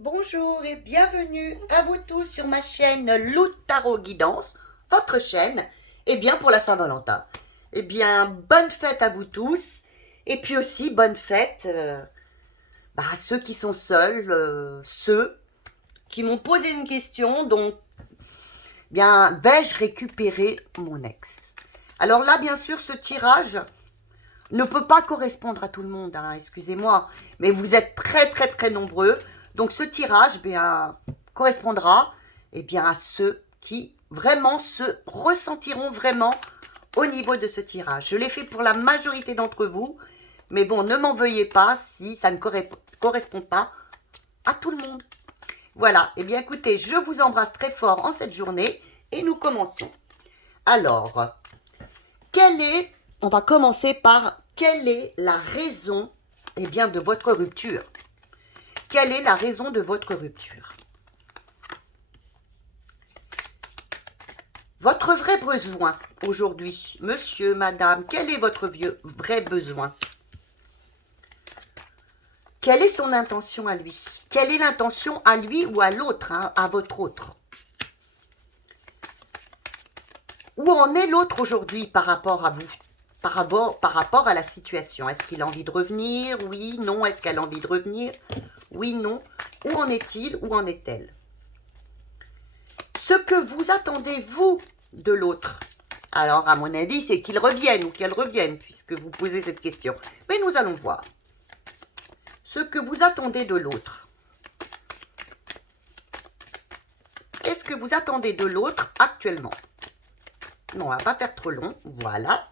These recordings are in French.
Bonjour et bienvenue à vous tous sur ma chaîne Lou Tarot Guidance, votre chaîne, pour la Saint-Valentin. Bonne fête à vous tous, et puis aussi bonne fête à ceux qui sont seuls, ceux qui m'ont posé une question, donc, vais-je récupérer mon ex? Alors là, bien sûr, ce tirage ne peut pas correspondre à tout le monde, hein, excusez-moi, mais vous êtes très très très nombreux. Donc ce tirage correspondra à ceux qui vraiment se ressentiront vraiment au niveau de ce tirage. Je l'ai fait pour la majorité d'entre vous, mais bon, ne m'en veuillez pas si ça ne correspond pas à tout le monde. Voilà, écoutez, je vous embrasse très fort en cette journée et nous commençons. Alors, on va commencer par quelle est la raison de votre rupture? Quelle est la raison de votre rupture? Votre vrai besoin aujourd'hui, monsieur, madame, quel est votre vrai besoin? Quelle est son intention à lui? Quelle est l'intention à lui ou à l'autre, hein, à votre autre? Où en est l'autre aujourd'hui par rapport à vous? Par rapport à la situation? Est-ce qu'il a envie de revenir? Oui, non. Est-ce qu'elle a envie de revenir? Oui, non. Où en est-il? Où en est-elle? Ce que vous attendez, vous, de l'autre. Alors, à mon avis, c'est qu'il revienne ou qu'elle revienne, puisque vous posez cette question. Mais nous allons voir. Ce que vous attendez de l'autre. Qu'est-ce que vous attendez de l'autre actuellement? Non, on ne va pas faire trop long. Voilà.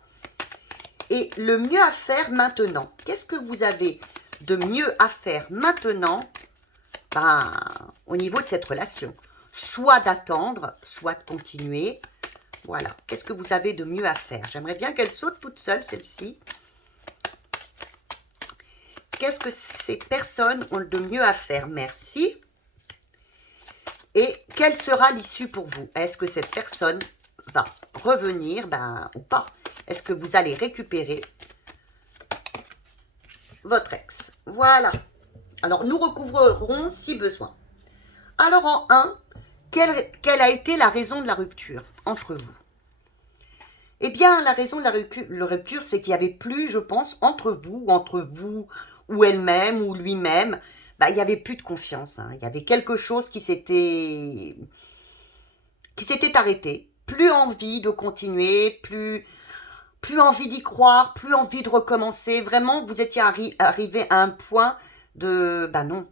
Et le mieux à faire maintenant. Qu'est-ce que vous avez de mieux à faire maintenant au niveau de cette relation? Soit d'attendre, soit de continuer. Voilà. Qu'est-ce que vous avez de mieux à faire? J'aimerais bien qu'elle saute toute seule, celle-ci. Qu'est-ce que ces personnes ont de mieux à faire? Merci. Et quelle sera l'issue pour vous? Est-ce que cette personne va revenir ou pas? Est-ce que vous allez récupérer votre ex? Voilà. Alors, nous recouvrerons si besoin. Alors, en 1, quelle a été la raison de la rupture entre vous? Eh bien, la raison de la rupture, c'est qu'il n'y avait plus, je pense, entre vous ou elle-même, ou lui-même, il n'y avait plus de confiance. Hein. Il y avait quelque chose qui s'était arrêté. Plus envie de continuer, plus envie d'y croire, plus envie de recommencer. Vraiment, vous étiez arrivé à un point de, non,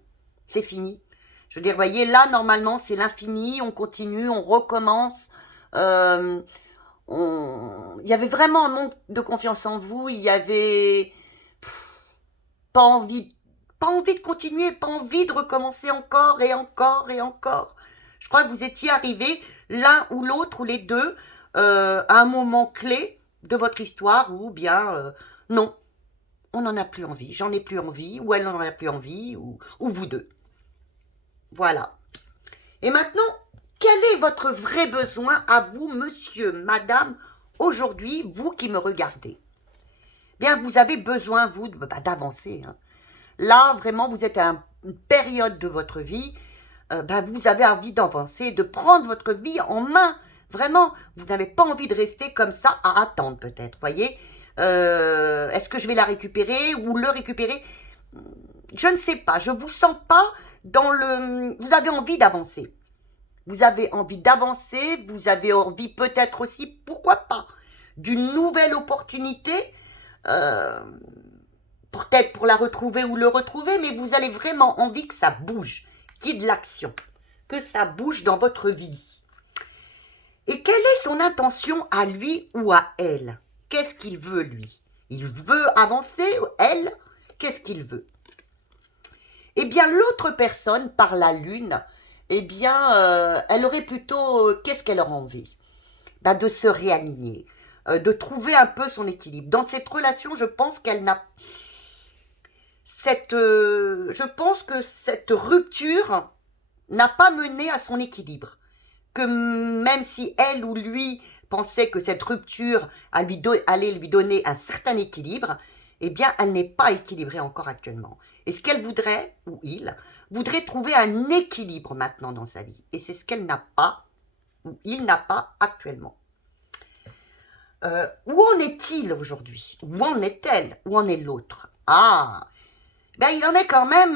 c'est fini. Je veux dire, voyez, là, normalement, c'est l'infini, on continue, on recommence. Il y avait vraiment un manque de confiance en vous, il y avait pas envie de continuer, pas envie de recommencer encore et encore et encore. Je crois que vous étiez arrivés, l'un ou l'autre, ou les deux, à un moment clé de votre histoire où non, on n'en a plus envie, j'en ai plus envie, ou elle n'en a plus envie, ou vous deux. Voilà. Et maintenant, quel est votre vrai besoin à vous, monsieur, madame, aujourd'hui, vous qui me regardez? Bien, vous avez besoin, vous, d'avancer. Hein. Là, vraiment, vous êtes à une période de votre vie, vous avez envie d'avancer, de prendre votre vie en main. Vraiment, vous n'avez pas envie de rester comme ça à attendre, peut-être, voyez. Est-ce que je vais la récupérer ou le récupérer? Je ne sais pas, je ne vous sens pas dans le... Vous avez envie d'avancer. Vous avez envie d'avancer, vous avez envie peut-être aussi, pourquoi pas, d'une nouvelle opportunité, peut-être pour la retrouver ou le retrouver, mais vous avez vraiment envie que ça bouge, qu'il y ait de l'action, que ça bouge dans votre vie. Et quelle est son intention à lui ou à elle? Qu'est-ce qu'il veut, lui? Il veut avancer, elle? Qu'est-ce qu'il veut? Eh bien, l'autre personne, par la lune, elle aurait plutôt... qu'est-ce qu'elle aurait envie? De se réaligner, de trouver un peu son équilibre. Dans cette relation, je pense qu'elle n'a... je pense que cette rupture n'a pas mené à son équilibre. Que même si elle ou lui pensait que cette rupture allait lui donner un certain équilibre, elle n'est pas équilibrée encore actuellement. Et ce qu'elle voudrait, ou il, voudrait trouver un équilibre maintenant dans sa vie. Et c'est ce qu'elle n'a pas, ou il n'a pas actuellement. Où en est-il aujourd'hui? Où en est-elle? Où en est l'autre? Ah, ben il en est quand même,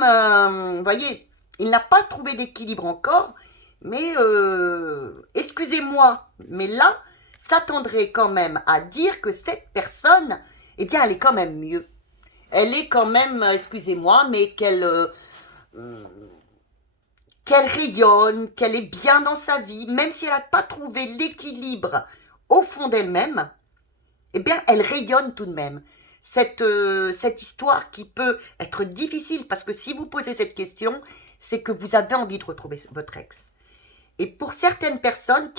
vous voyez, il n'a pas trouvé d'équilibre encore, mais excusez-moi, mais là, s'attendrait quand même à dire que cette personne, eh bien, elle est quand même mieux. Elle est quand même, excusez-moi, mais qu'elle rayonne, qu'elle est bien dans sa vie, même si elle n'a pas trouvé l'équilibre au fond d'elle-même, eh bien, elle rayonne tout de même. Cette histoire qui peut être difficile, parce que si vous posez cette question, c'est que vous avez envie de retrouver votre ex. Et pour certaines personnes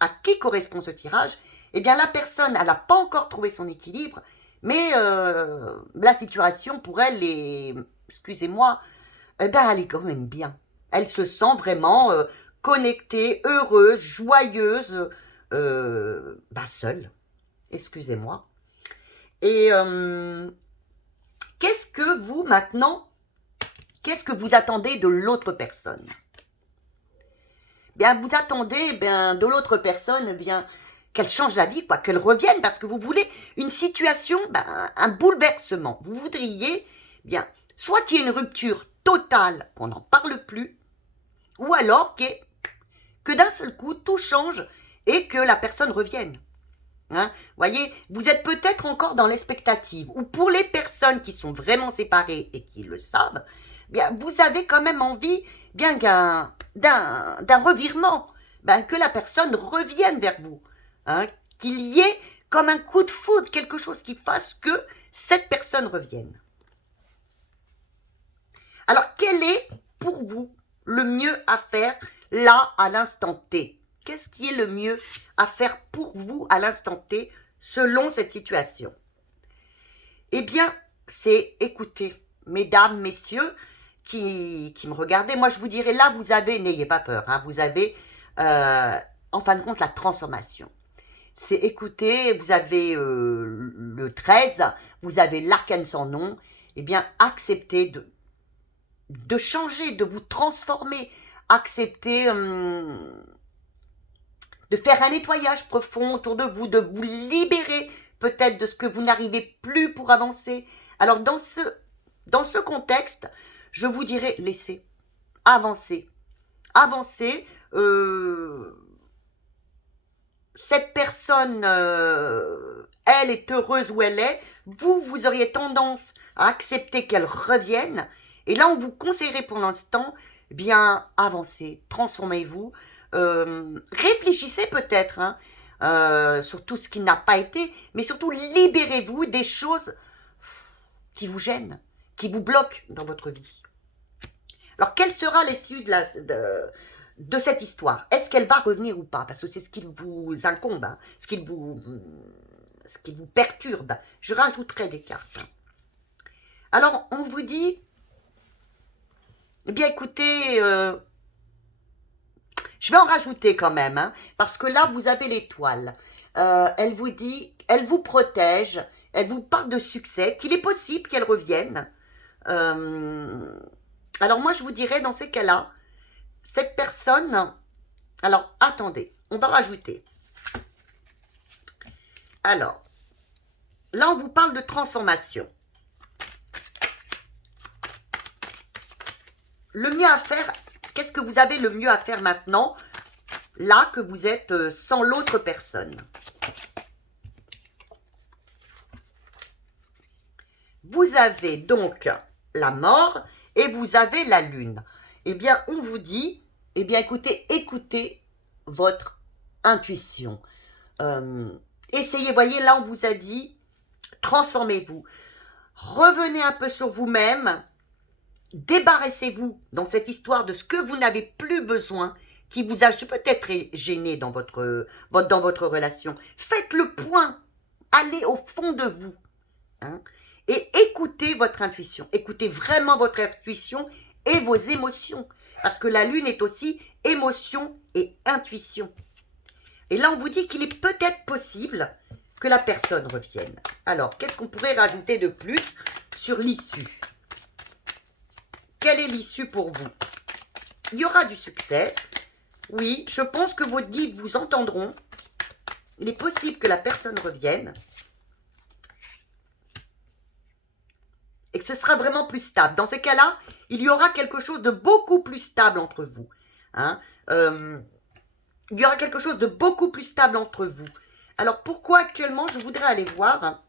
à qui correspond ce tirage, eh bien, la personne, elle n'a pas encore trouvé son équilibre, mais la situation pour elle est, excusez-moi, eh ben, elle est quand même bien. Elle se sent vraiment connectée, heureuse, joyeuse, seule. Excusez-moi. Et qu'est-ce que vous, maintenant, qu'est-ce que vous attendez de l'autre personne? Bien, vous attendez de l'autre personne qu'elle change la vie, quoi, qu'elle revienne, parce que vous voulez une situation, un bouleversement. Vous voudriez, soit qu'il y ait une rupture totale, qu'on n'en parle plus, ou alors que d'un seul coup, tout change et que la personne revienne. Hein, voyez, vous êtes peut-être encore dans l'expectative, ou pour les personnes qui sont vraiment séparées et qui le savent, vous avez quand même envie d'un revirement, que la personne revienne vers vous, hein, qu'il y ait comme un coup de foudre, quelque chose qui fasse que cette personne revienne. Alors, quel est pour vous le mieux à faire là, à l'instant T? Qu'est-ce qui est le mieux à faire pour vous à l'instant T selon cette situation? Eh bien, c'est écouter, mesdames, messieurs, qui me regardez. Moi, je vous dirais, là, vous avez, n'ayez pas peur, hein, vous avez, en fin de compte, la transformation. C'est écouter, vous avez le 13, vous avez l'arcane sans nom. Eh bien, acceptez de changer, de vous transformer, acceptez de faire un nettoyage profond autour de vous, de vous libérer peut-être de ce que vous n'arrivez plus pour avancer. Alors dans ce contexte, je vous dirais laissez, avancez, avancez. Cette personne, elle est heureuse où elle est. Vous auriez tendance à accepter qu'elle revienne. Et là, on vous conseillerait pour l'instant, avancez, transformez-vous. Réfléchissez peut-être sur tout ce qui n'a pas été, mais surtout libérez-vous des choses qui vous gênent, qui vous bloquent dans votre vie. Alors, quelle sera l'issue de cette histoire? Est-ce qu'elle va revenir ou pas? Parce que c'est ce qui vous incombe, hein, ce qui vous perturbe. Je rajouterai des cartes. Alors, on vous dit, écoutez, je vais en rajouter quand même, hein, parce que là, vous avez l'étoile. Elle vous dit, elle vous protège, elle vous parle de succès, qu'il est possible qu'elle revienne. Alors moi, je vous dirais, dans ces cas-là, cette personne... Alors, attendez, on va rajouter. Alors, là, on vous parle de transformation. Le mieux à faire... Qu'est-ce que vous avez le mieux à faire maintenant, là que vous êtes sans l'autre personne? Vous avez donc la mort et vous avez la lune. Eh bien, on vous dit, écoutez votre intuition. Essayez, voyez, là, on vous a dit, transformez-vous. Revenez un peu sur vous-même. Débarrassez-vous dans cette histoire de ce que vous n'avez plus besoin, qui vous a peut-être gêné dans votre relation. Faites le point, allez au fond de vous, hein, et écoutez votre intuition. Écoutez vraiment votre intuition et vos émotions, parce que la lune est aussi émotion et intuition. Et là, on vous dit qu'il est peut-être possible que la personne revienne. Alors, qu'est-ce qu'on pourrait rajouter de plus sur l'issue? quelle est l'issue pour vous? Il y aura du succès. Oui, je pense que vos guides vous entendront. Il est possible que la personne revienne. Et que ce sera vraiment plus stable. Dans ces cas-là, il y aura quelque chose de beaucoup plus stable entre vous. Hein? Il y aura quelque chose de beaucoup plus stable entre vous. Alors, pourquoi actuellement, je voudrais aller voir...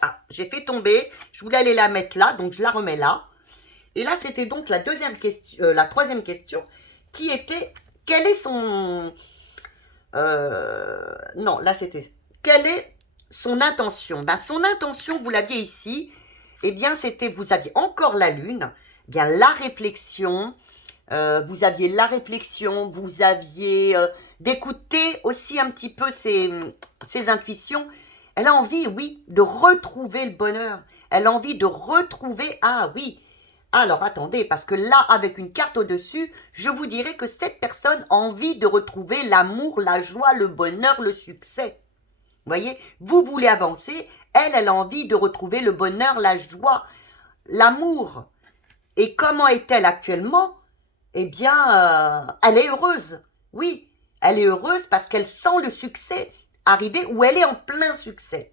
Ah, j'ai fait tomber. Je voulais aller la mettre là, donc je la remets là. Et là, c'était donc la deuxième question, la troisième question, qui était, quel est son... non, là, c'était... Quelle est son intention? Ben, son intention, vous l'aviez ici, eh bien, c'était, vous aviez encore la lune, eh bien, la réflexion, vous aviez la réflexion, vous aviez d'écouter aussi un petit peu ses intuitions. Elle a envie, oui, de retrouver le bonheur. Elle a envie de retrouver, ah oui, alors attendez, parce que là, avec une carte au-dessus, je vous dirais que cette personne a envie de retrouver l'amour, la joie, le bonheur, le succès. Vous voyez, vous voulez avancer, elle a envie de retrouver le bonheur, la joie, l'amour. Et comment est-elle actuellement? Eh bien, elle est heureuse. Oui, elle est heureuse parce qu'elle sent le succès arriver ou elle est en plein succès.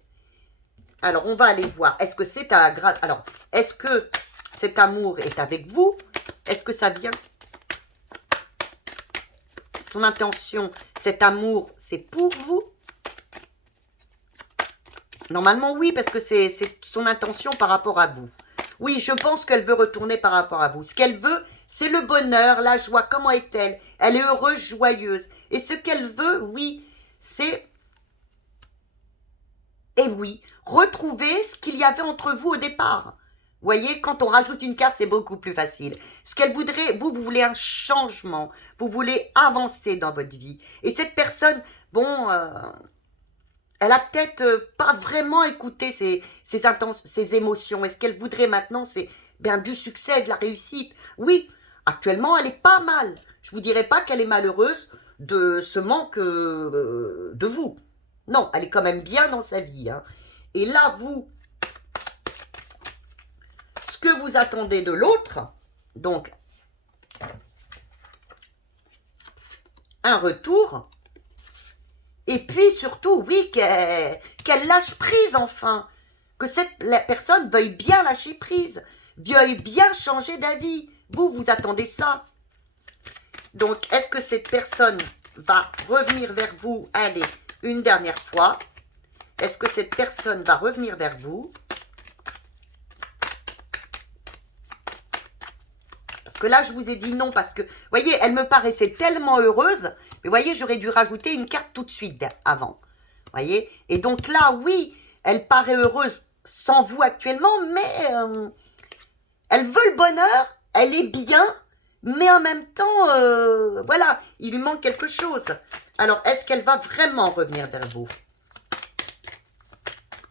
Alors, on va aller voir. Est-ce que c'est à... Alors, est-ce que cet amour est avec vous? Est-ce que ça vient? Son intention, cet amour, c'est pour vous? Normalement, oui, parce que c'est son intention par rapport à vous. Oui, je pense qu'elle veut retourner par rapport à vous. Ce qu'elle veut, c'est le bonheur, la joie. Comment est-elle? Elle est heureuse, joyeuse. Et ce qu'elle veut, oui, c'est... Et oui, retrouver ce qu'il y avait entre vous au départ. Vous voyez, quand on rajoute une carte, c'est beaucoup plus facile. Ce qu'elle voudrait, vous voulez un changement. Vous voulez avancer dans votre vie. Et cette personne, bon... elle a peut-être pas vraiment écouté ses émotions. Et ce qu'elle voudrait maintenant, c'est bien du succès, de la réussite. Oui, actuellement, elle est pas mal. Je vous dirais pas qu'elle est malheureuse de ce manque de vous. Non, elle est quand même bien dans sa vie. Hein. Et là, vous, ce que vous attendez de l'autre, donc, un retour... Et puis surtout, oui, qu'elle lâche prise enfin. Que la personne veuille bien lâcher prise. Veuille bien changer d'avis. Vous, vous attendez ça. Donc, est-ce que cette personne va revenir vers vous? Allez, une dernière fois. Est-ce que cette personne va revenir vers vous? Parce que là, je vous ai dit non, parce que, vous voyez, elle me paraissait tellement heureuse. Mais vous voyez, j'aurais dû rajouter une carte tout de suite avant. Vous voyez? Et donc là, oui, elle paraît heureuse sans vous actuellement, mais elle veut le bonheur, elle est bien, mais en même temps, voilà, il lui manque quelque chose. Alors, est-ce qu'elle va vraiment revenir vers vous?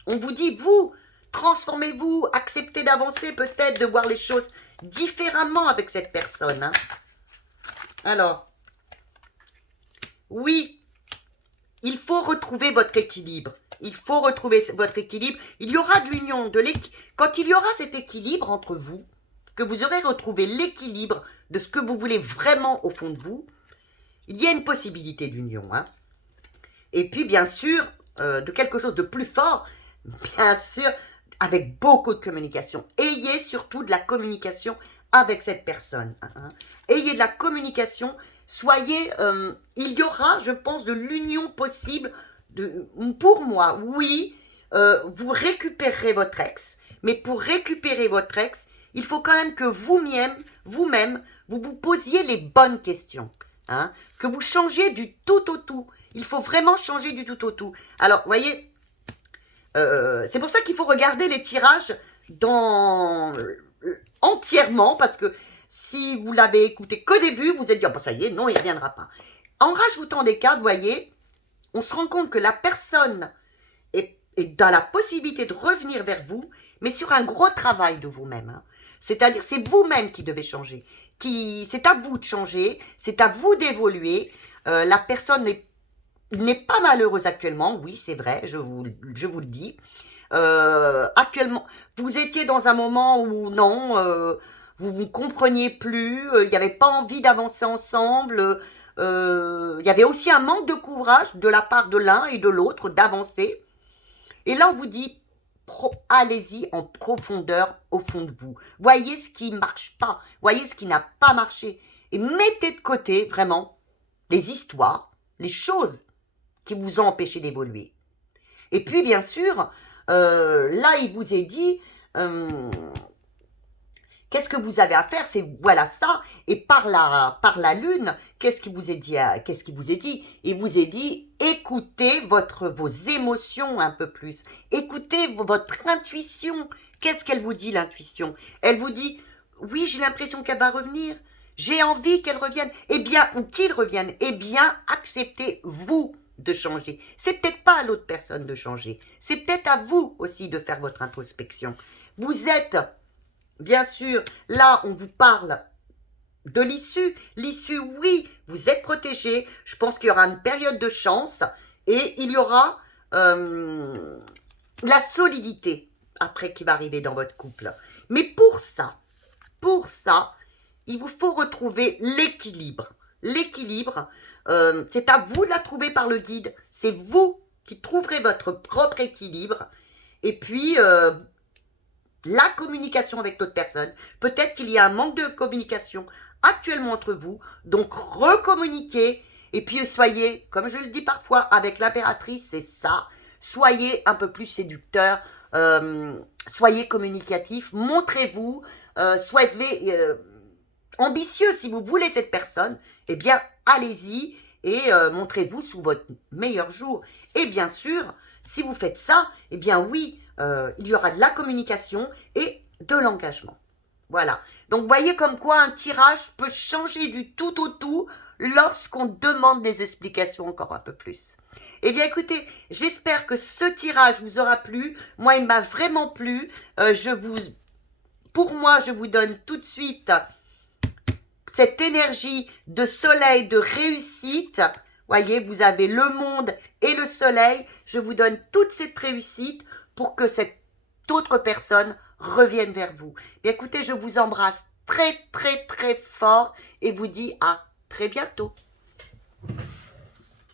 On vous dit, vous, transformez-vous, acceptez d'avancer peut-être, de voir les choses différemment avec cette personne. Hein. Alors, oui, il faut retrouver votre équilibre. Il faut retrouver votre équilibre. Il y aura de l'union, quand il y aura cet équilibre entre vous, que vous aurez retrouvé l'équilibre de ce que vous voulez vraiment au fond de vous, il y a une possibilité d'union. Hein. Et puis, bien sûr, de quelque chose de plus fort, bien sûr, avec beaucoup de communication. Ayez surtout de la communication avec cette personne. Hein. Ayez de la communication. Soyez, il y aura, je pense, de l'union possible. Pour moi, oui, vous récupérerez votre ex. Mais pour récupérer votre ex, il faut quand même que vous-même, vous vous posiez les bonnes questions. Hein, que vous changiez du tout au tout. Il faut vraiment changer du tout au tout. Alors, vous voyez... c'est pour ça qu'il faut regarder les tirages entièrement, parce que si vous l'avez écouté qu'au début, vous êtes dit, oh, bah, ça y est, non, il ne reviendra pas. En rajoutant des cartes, vous voyez, on se rend compte que la personne est dans la possibilité de revenir vers vous, mais sur un gros travail de vous-même. Hein. C'est-à-dire, c'est vous-même qui devez changer. C'est à vous de changer, c'est à vous d'évoluer. La personne n'est pas malheureuse actuellement, oui, c'est vrai, je vous le dis. Actuellement, vous étiez dans un moment où non, vous vous compreniez plus, il n'y avait pas envie d'avancer ensemble, il y avait aussi un manque de courage de la part de l'un et de l'autre d'avancer. Et là, on vous dit, allez-y en profondeur au fond de vous. Voyez ce qui ne marche pas, voyez ce qui n'a pas marché. Et mettez de côté, vraiment, les histoires, les choses qui vous ont empêché d'évoluer. Et puis, bien sûr, là, il vous est dit, qu'est-ce que vous avez à faire? C'est voilà ça. Et par la lune, qu'est-ce qui vous est dit? Qu'est-ce qui vous est dit? Il vous est dit, écoutez vos émotions un peu plus. Écoutez votre intuition. Qu'est-ce qu'elle vous dit, l'intuition? Elle vous dit, oui, j'ai l'impression qu'elle va revenir. J'ai envie qu'elle revienne. Eh bien, ou qu'il revienne. Eh bien, acceptez vous de changer. C'est peut-être pas à l'autre personne de changer. C'est peut-être à vous aussi de faire votre introspection. Vous êtes, bien sûr, là, on vous parle de l'issue. L'issue, oui, vous êtes protégé. Je pense qu'il y aura une période de chance et il y aura la solidité après qui va arriver dans votre couple. Mais pour ça, il vous faut retrouver l'équilibre. L'équilibre, c'est à vous de la trouver par le guide. C'est vous qui trouverez votre propre équilibre. Et puis, la communication avec l'autre personne. Peut-être qu'il y a un manque de communication actuellement entre vous. Donc, recommuniquez. Et puis, soyez, comme je le dis parfois avec l'impératrice, c'est ça. Soyez un peu plus séducteur. Soyez communicatif. Montrez-vous. Soyez ambitieux. Si vous voulez cette personne, eh bien, allez-y et montrez-vous sous votre meilleur jour. Et bien sûr, si vous faites ça, eh bien oui, il y aura de la communication et de l'engagement. Voilà. Donc, voyez comme quoi un tirage peut changer du tout au tout lorsqu'on demande des explications encore un peu plus. Eh bien, écoutez, j'espère que ce tirage vous aura plu. Moi, il m'a vraiment plu. Pour moi, je vous donne tout de suite cette énergie de soleil, de réussite. Voyez, vous avez le monde et le soleil. Je vous donne toute cette réussite pour que cette autre personne revienne vers vous. Bien, écoutez, je vous embrasse très, très, très fort et vous dis à très bientôt.